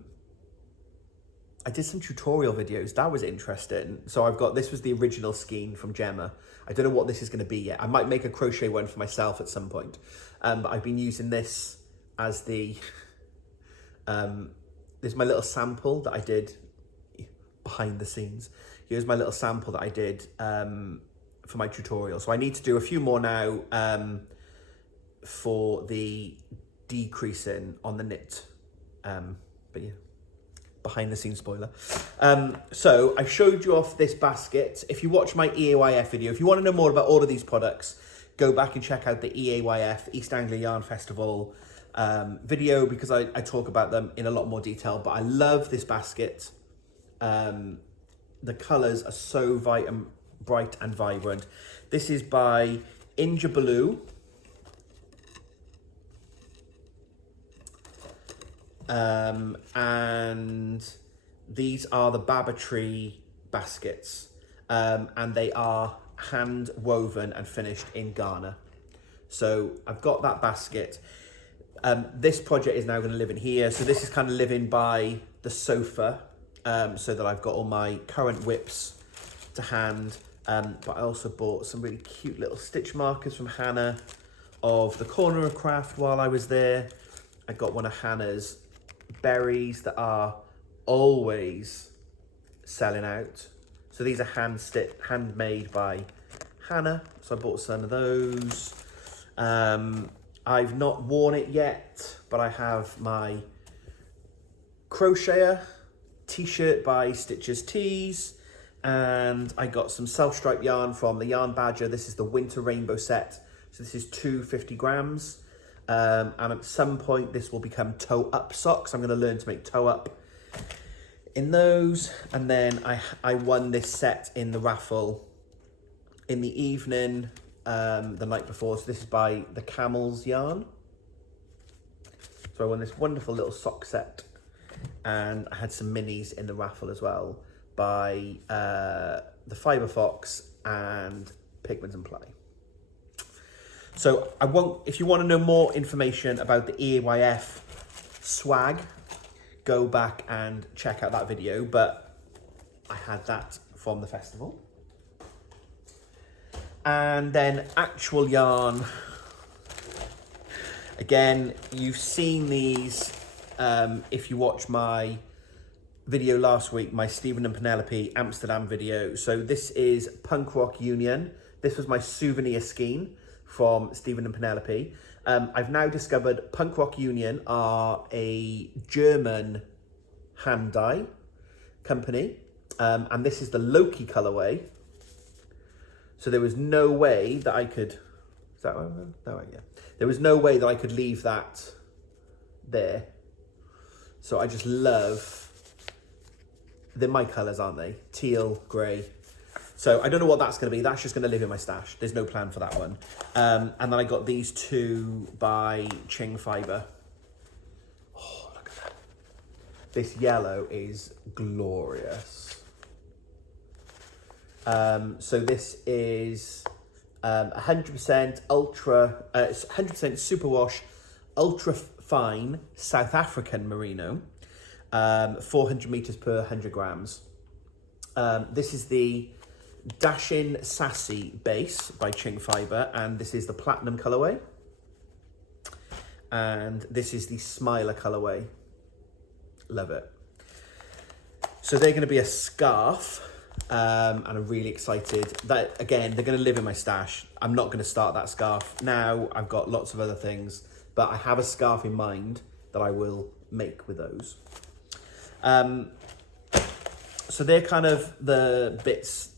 did some tutorial videos, that was interesting. So this was the original skein from Gemma. I don't know what this is gonna be yet. I might make a crochet one for myself at some point. But I've been using this as the, this is my little sample that I did behind the scenes. Here's my little sample that I did for my tutorial. So I need to do a few more now for the decreasing on the knit. But yeah, behind the scenes spoiler. So I showed you off this basket. If you watch my EAYF video, if you want to know more about all of these products, go back and check out the EAYF, East Anglia Yarn Festival video, because I talk about them in a lot more detail. But I love this basket. The colours are so bright and vibrant. This is by Inja Blue. And These are the Babatree baskets, and they are hand woven and finished in Ghana. So I've got that basket. This project is now going to live in here. So this is kind of living by the sofa, so that I've got all my current whips to hand. But I also bought some really cute little stitch markers from Hannah of the Corner of Craft while I was there. I got one of Hannah's berries that are always selling out. So these are handmade by Hannah. So I bought some of those. I've not worn it yet, but I have my Crocheter t-shirt by Stitches Tees, and I got some self-stripe yarn from the Yarn Badger. This is the Winter Rainbow set. So this is 250 grams. And at some point this will become toe-up socks. I'm going to learn to make toe-up in those. And then I won this set in the raffle in the evening, the night before. So this is by the Camel's Yarn. So I won this wonderful little sock set, and I had some minis in the raffle as well by the Fibre Fox and Pigments and Play. So if you want to know more information about the EAYF swag, go back and check out that video, but I had that from the festival. And then actual yarn. Again, you've seen these if you watch my video last week, my Stephen and Penelope Amsterdam video. So this is Punk Rock Union. This was my souvenir skein from Stephen and Penelope. I've now discovered Punk Rock Union are a German hand dye company, and this is the Loki colorway. So there was no way that I could, is that right? No, yeah. There was no way that I could leave that there. So I just love, they're my colors, aren't they? Teal, gray. So I don't know what that's going to be. That's just going to live in my stash. There's no plan for that one. And then I got these two by Ching Fibre. Oh, look at that. This yellow is glorious. So this is 100% ultra, 100% superwash, ultra fine South African merino, 400 meters per 100 grams. This is the Dashin Sassy base by Ching Fibre, and this is the platinum colorway. And this is the Smiler colorway. Love it. So they're going to be a scarf. And I'm really excited that, again, they're going to live in my stash. I'm not going to start that scarf now. I've got lots of other things, but I have a scarf in mind that I will make with those. So they're kind of the bits,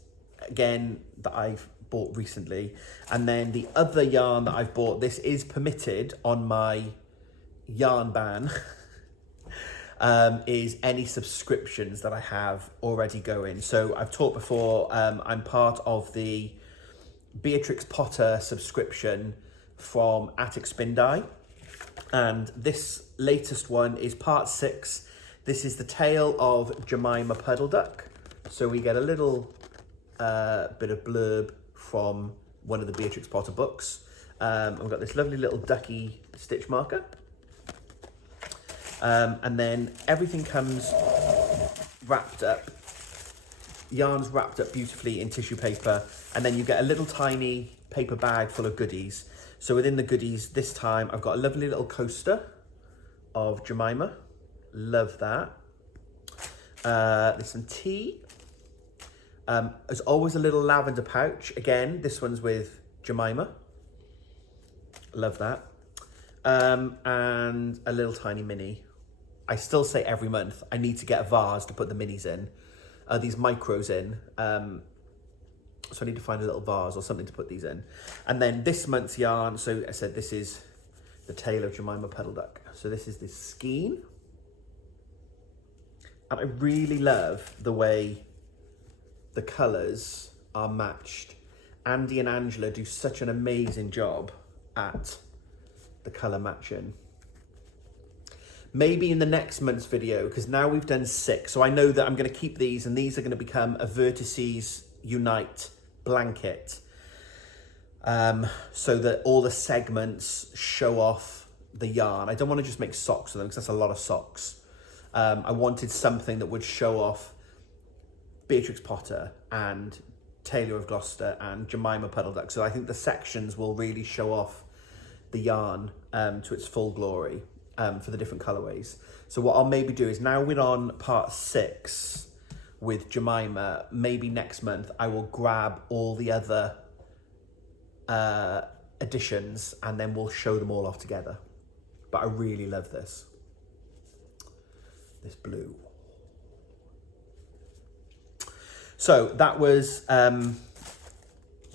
again, that I've bought recently. And then the other yarn that I've bought, this is permitted on my yarn ban. Is any subscriptions that I have already going. So I've talked before, I'm part of the Beatrix Potter subscription from Attic Spin Dye. And this latest one is part 6. This is the tale of Jemima Puddle Duck. So we get a little bit of blurb from one of the Beatrix Potter books. I've got this lovely little ducky stitch marker. And then everything comes wrapped up, yarn's wrapped up beautifully in tissue paper, and then you get a little tiny paper bag full of goodies. So within the goodies this time, I've got a lovely little coaster of Jemima. Love that. There's some tea. There's always a little lavender pouch. Again, this one's with Jemima. Love that. And a little tiny mini. I still say every month I need to get a vase to put the minis in, these micros in. So I need to find a little vase or something to put these in. And then this month's yarn, so I said this is the tale of Jemima Puddle Duck. So this is this skein. And I really love the way the colours are matched. Andy and Angela do such an amazing job at the colour matching. maybe in the next month's video, because now we've done 6. So I know that I'm going to keep these, and these are going to become a Vertices Unite blanket. So that all the segments show off the yarn. I don't want to just make socks of them, because that's a lot of socks. I wanted something that would show off Beatrix Potter and Taylor of Gloucester and Jemima Puddle Duck. So I think the sections will really show off the yarn to its full glory for the different colorways. So what I'll maybe do is, now we're on part 6 with Jemima, maybe next month I will grab all the other editions and then we'll show them all off together. But I really love this blue. So that was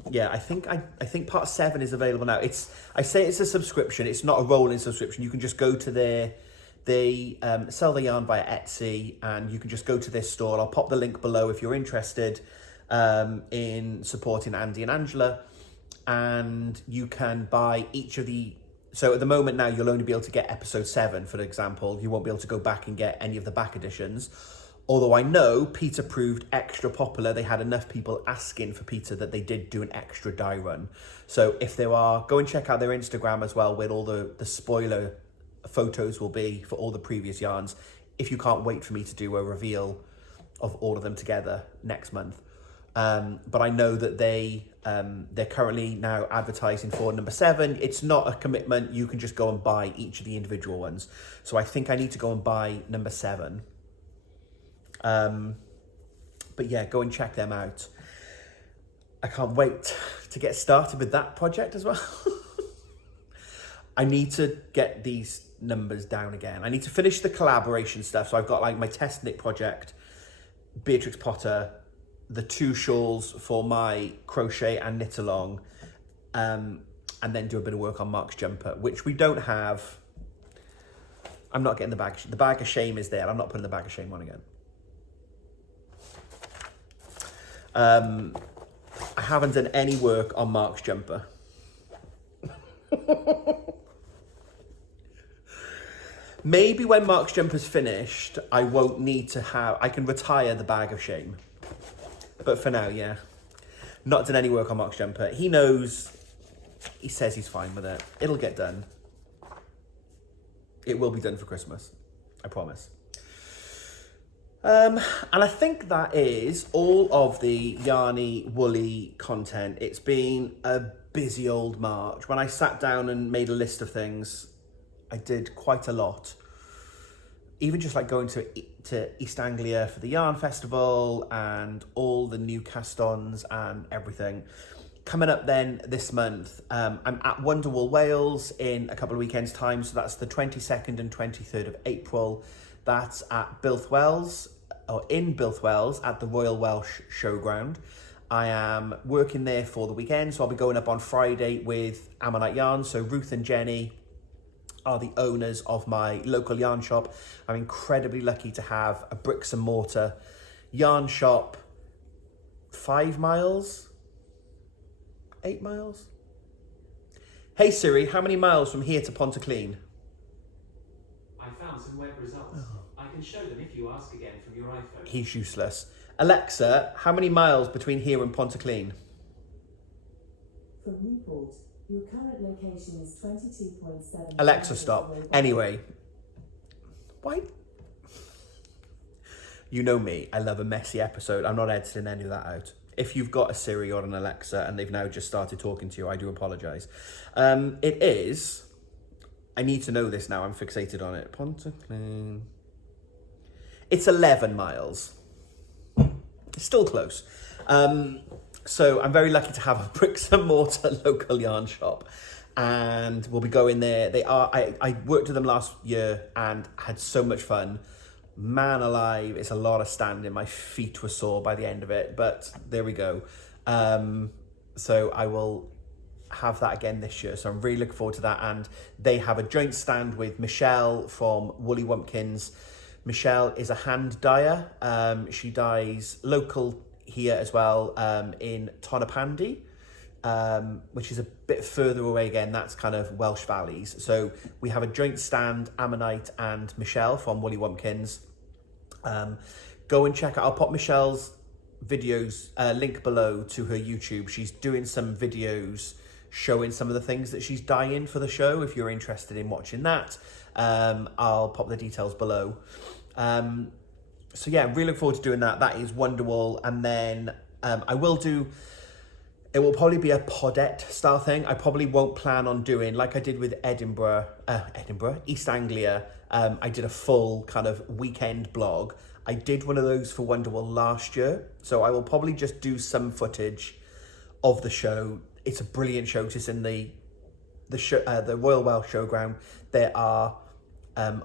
yeah, I think part 7 is available now. I say it's a subscription. It's not a rolling subscription. You can just go to they sell the yarn via Etsy, and you can just go to this store. I'll pop the link below if you're interested in supporting Andy and Angela, and you can buy each of the. So at the moment now, you'll only be able to get episode 7, for example. You won't be able to go back and get any of the back editions. Although I know Peter proved extra popular. They had enough people asking for Peter that they did do an extra dye run. So if there are, go and check out their Instagram as well, where all the spoiler photos will be for all the previous yarns, if you can't wait for me to do a reveal of all of them together next month. But I know that they're currently now advertising for number 7. It's not a commitment. You can just go and buy each of the individual ones. So I think I need to go and buy number 7. But yeah, go and check them out. I can't wait to get started with that project as well. I need to get these numbers down again. I need to finish the collaboration stuff. So I've got like my test knit project, Beatrix Potter, the 2 shawls for my crochet and knit along, and then do a bit of work on Mark's jumper, which we don't have. I'm not getting the bag. The bag of shame is there. I'm not putting the bag of shame on again. I haven't done any work on Mark's jumper. Maybe when Mark's jumper's finished, I won't need to have, I can retire the bag of shame. But for now, yeah. Not done any work on Mark's jumper. He knows, he says he's fine with it. It'll get done. It will be done for Christmas. I promise. And I think that is all of the yarny, woolly content. It's been a busy old March. When I sat down and made a list of things, I did quite a lot. Even just like going to East Anglia for the Yarn Festival and all the new cast-ons and everything. Coming up then this month, I'm at Wonderwall Wales in a couple of weekends' time. So that's the 22nd and 23rd of April. That's at Bilthwells, or in Bilthwells at the Royal Welsh Showground. I am working there for the weekend, so I'll be going up on Friday with Ammonite Yarns. So Ruth and Jenny are the owners of my local yarn shop. I'm incredibly lucky to have a bricks and mortar yarn shop 5 miles, 8 miles. Hey Siri, how many miles from here to Pontyclean? I found some web results. I can show them if you ask again from your iPhone. He's useless. Alexa, how many miles between here and Pontyclean? From Newport, your current location is 22.7. Alexa, stop. Anyway. Why? You know me, I love a messy episode. I'm not editing any of that out. If you've got a Siri or an Alexa and they've now just started talking to you, I do apologise. It is... I need to know this now. I'm fixated on it. Pontyclean. It's 11 miles. It's still close. So I'm very lucky to have a bricks and mortar local yarn shop. And we'll be going there. I worked with them last year and had so much fun. Man alive, it's a lot of standing. My feet were sore by the end of it, but there we go. So I will have that again this year, so I'm really looking forward to that. And they have a joint stand with Michelle from Woolly Wumpkins. Michelle is a hand dyer. She dyes local here as well, in Tonopandi. which is a bit further away again. That's kind of Welsh Valleys. So we have a joint stand, Ammonite and Michelle from Woolly Wumpkins. Go and check out, I'll pop Michelle's videos, link below to her YouTube. She's doing some videos showing some of the things that she's dyeing for the show. If you're interested in watching that, I'll pop the details below. So yeah, really look forward to doing that. That is Wonderwool. And then it will probably be a podette style thing. I probably won't plan on doing, like I did with East Anglia. I did a full kind of weekend blog. I did one of those for Wonderwool last year. So I will probably just do some footage of the show. It's a brilliant show. It's in the Royal Welsh Showground. There are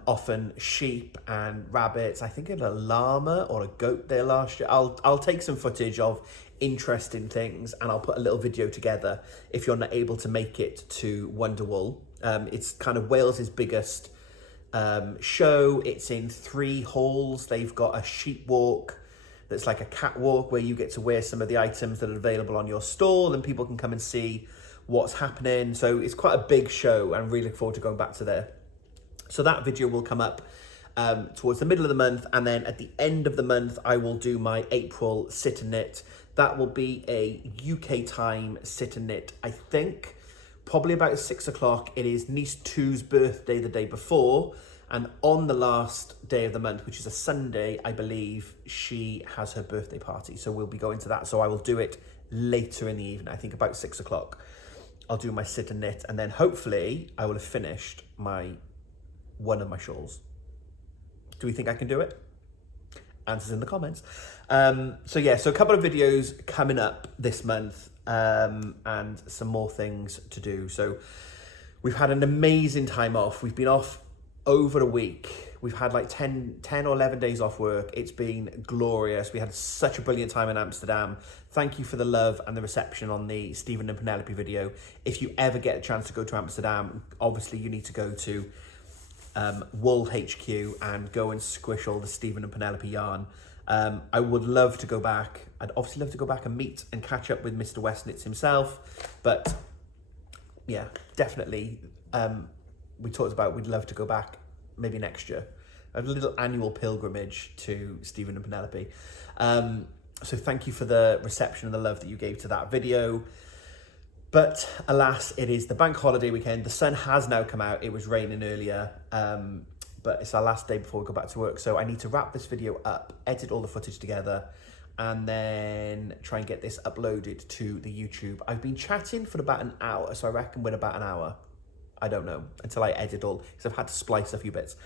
often sheep and rabbits. I think it had a llama or a goat there last year. I'll take some footage of interesting things and I'll put a little video together if you're not able to make it to Wonderwool. It's kind of Wales's biggest show. It's in 3 halls. They've got a sheep walk that's like a catwalk where you get to wear some of the items that are available on your stall and people can come and see what's happening. So it's quite a big show and really look forward to going back to there. So that video will come up towards the middle of the month, and then at the end of the month I will do my April sit and knit. That will be a UK time sit and knit, I think probably about 6 o'clock. It is niece 2's birthday the day before, and on the last day of the month, which is a Sunday, I believe she has her birthday party, so we'll be going to that. So I will do it later in the evening, I think about 6 o'clock. I'll do my sit and knit, and then hopefully I will have finished one of my shawls. Do we think I can do it? Answers in the comments. So yeah, so a couple of videos coming up this month, and some more things to do. So we've had an amazing time off. We've been off over a week. We've had like 10 or 11 days off work. It's been glorious. We had such a brilliant time in Amsterdam. Thank you for the love and the reception on the Stephen and Penelope video. If you ever get a chance to go to Amsterdam, obviously you need to go to Wool HQ and go and squish all the Stephen and Penelope yarn. I would love to go back. I'd obviously love to go back and meet and catch up with Mr. Westnitz himself, but yeah, definitely we talked about we'd love to go back maybe next year. A little annual pilgrimage to Stephen and Penelope. So thank you for the reception and the love that you gave to that video. But alas, it is the bank holiday weekend. The sun has now come out. It was raining earlier, but it's our last day before we go back to work. So I need to wrap this video up, edit all the footage together, and then try and get this uploaded to the YouTube. I've been chatting for about an hour, so I reckon we're about an hour. I don't know, until I edit all, because I've had to splice a few bits.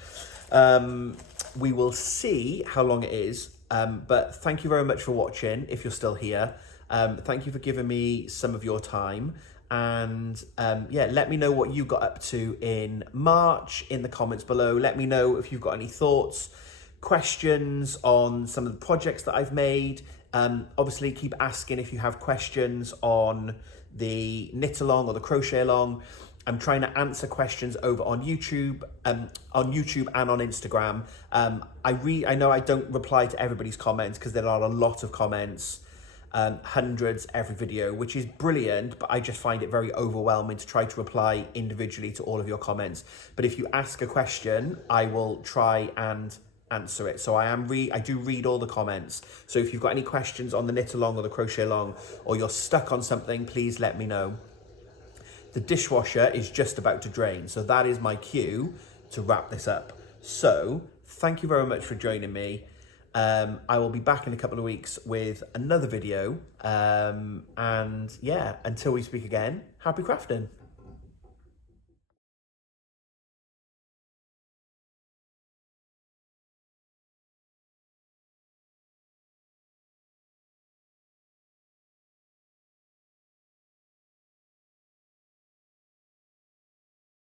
We will see how long it is, but thank you very much for watching, if you're still here. Thank you for giving me some of your time, and yeah, let me know what you got up to in March in the comments below. Let me know if you've got any thoughts, questions on some of the projects that I've made. Obviously keep asking if you have questions on the knit along or the crochet along. I'm trying to answer questions over on YouTube and on Instagram. I know I don't reply to everybody's comments because there are a lot of comments, hundreds every video, which is brilliant, but I just find it very overwhelming to try to reply individually to all of your comments. But if you ask a question, I will try and answer it. So I do read all the comments. So if you've got any questions on the knit along or the crochet along, or you're stuck on something, please let me know. The dishwasher is just about to drain, so that is my cue to wrap this up. So thank you very much for joining me. I will be back in a couple of weeks with another video, and yeah, until we speak again, happy crafting.